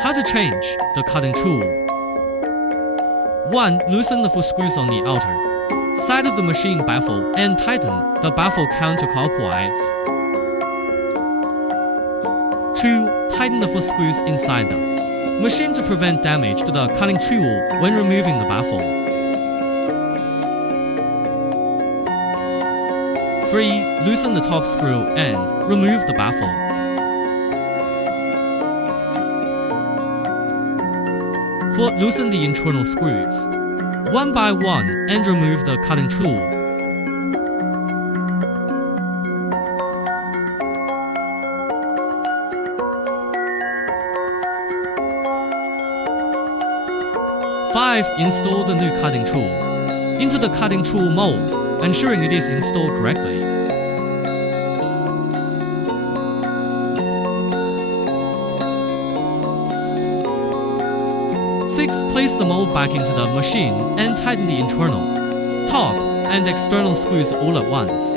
How to change the cutting tool. 1. Loosen the 4 screws on the outer side of the machine baffle and tighten the baffle counterclockwise. 2. Tighten the 4 screws inside the machine to prevent damage to the cutting tool when removing the baffle. 3. Loosen the top screw and remove the baffle. 4. Loosen the internal screws one by one and remove the cutting tool. 5. Install the new cutting tool into the cutting tool mold, ensuring it is installed correctly. 6. Place the mold back into the machine and tighten the internal, top, and external screws all at once.